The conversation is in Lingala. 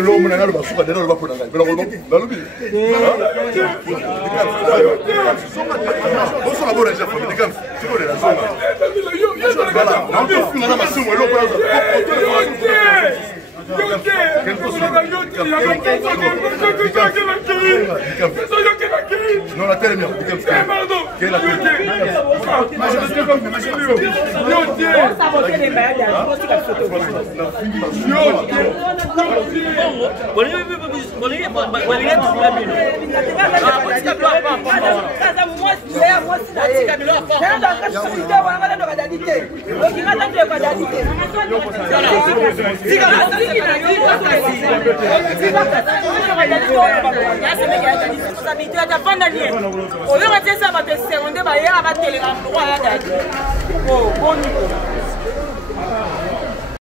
l'homme n'a pas souffert de l'homme pour la gueule. Non, la télé, non.